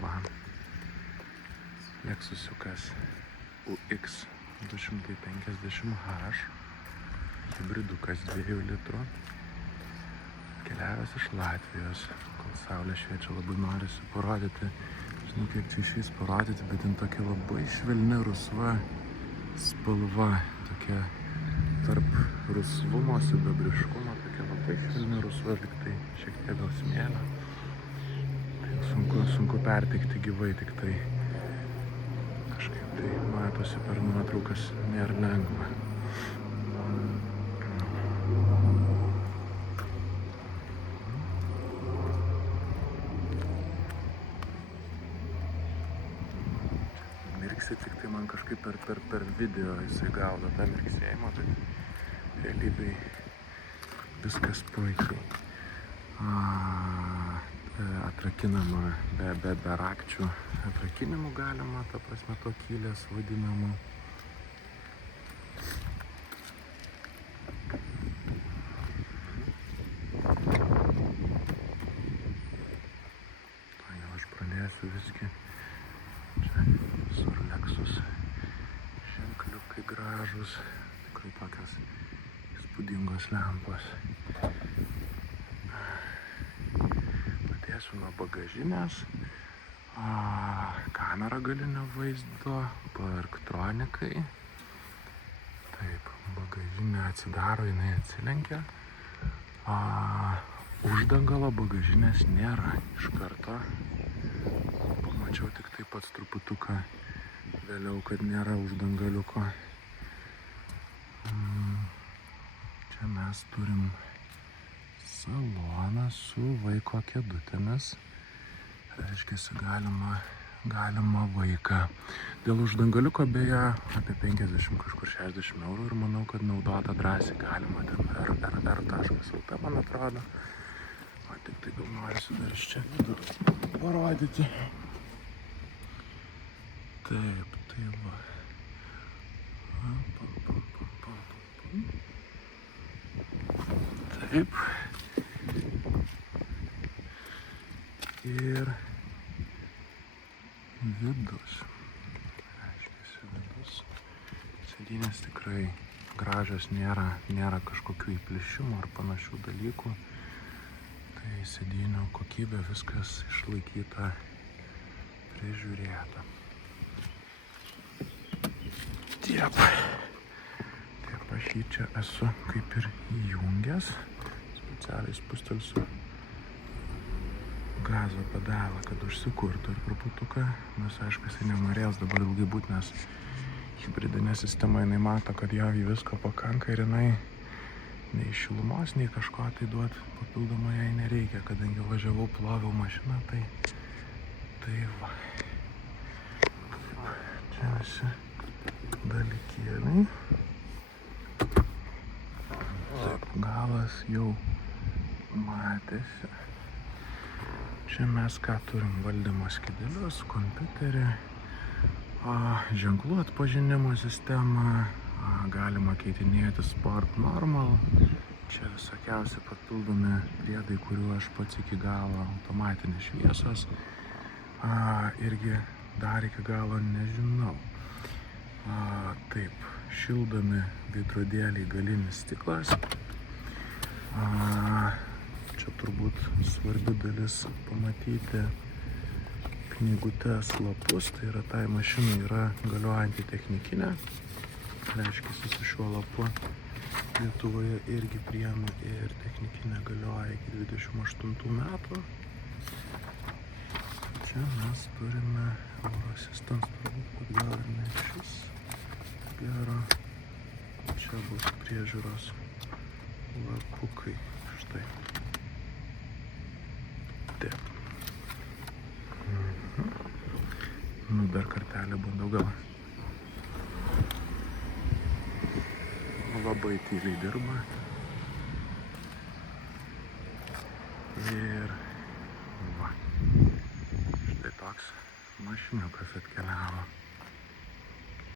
Va. Lexusiukas UX 250H. Hibridukas 2 litrų. Keliavęs iš Latvijos. Kol saulė šviečia, labai norisi parodyti. Žinau, kiek čia išvis parodyti, bet ten tokia labai švelni rusva spalva. Tokia tarp rusvumo, sidabriškumo, tokia labai švelni rusva, lyg tai šiek tiek gal smėlio. Tai sunku perteikti gyvai, tik tai kažkaip tai matosi per nuotraukas, nėra lengva. Mirksi, tik tai man kažkaip per video jisai gaudo tą mirksėjimą, bet realybėj viskas puikiai. Atrakinama be rakčių atrakinimų galima, ta prasme to kylės vadinama. Tai gal aš pradėsiu visgi. Čia visur Lexus ženkliukai gražus, tikrai tokios įspūdingos lempos. Pradėsiu nuo bagažinės, kamera galinio vaizdo, parktronikai. Taip, bagažinė atsidaro, jinai atsilenkia. Uždangalo bagažinės nėra iš karto. Pamačiau tik tai pats truputuką vėliau, kad nėra uždangaliuko. Čia mes turim saloną su vaiko kėdutėmis. Reiškiasi, galima vaiką. Dėl uždangaliuko beje apie 50, kažkur 60 eurų ir manau, kad naudota drąsiai galima. Ten r.lt, man atrodo. O tik tai gal norisi dar iš čia parodyti. Taip, tai va. Taip. Ir vidus. Reiškiasi vidus. Sėdynės tikrai gražios, nėra kažkokių įplyšimų ar panašių dalykų. Tai sėdynių kokybė, viskas išlaikyta, prižiūrėta. Taip, aš jį čia esu kaip ir įjungęs. Specialiai spustelsiu gazo pedalą, kad užsikurtų ir truputuką. Nes aišku, jisai nenorės dabar ilgai būti, nes hibridinė sistema, jinai mato, kad jau į visko pakanka ir jinai nei šilumos, nei kažko tai duoti papildomai jai nereikia, kadangi važiavau, ploviau mašiną, tai va. Čia visi dalykėliai. Taip, galas jau matėsi. Čia mes ką turim? Valdymo skydelius, kompiuterį, ženklų atpažinimo sistemą, galima keitinėti Sport Normal. Čia visokiausi papildomi priedai, kurių aš pats iki galo, automatinės šviesos. Irgi dar iki galo nežinau. Taip, šildomi veidrodėliai, galinis stiklas. Čia turbūt svarbi dalis pamatyti knygutes, lapus. Tai yra tai mašinai yra galiojanti technikinė. Reiškia, su šiuo lapu Lietuvoje irgi priima ir technikinė galioja iki 28 metų. Čia mes turime Eurosistans, turbūt gal ir ne šis. Gero. Čia bus priežiūros lapukai. Štai. Taip. Nu, dar kartelį bandau gal. Labai tyliai dirba. Ir va. Štai toks mašiniukas atkeliavo.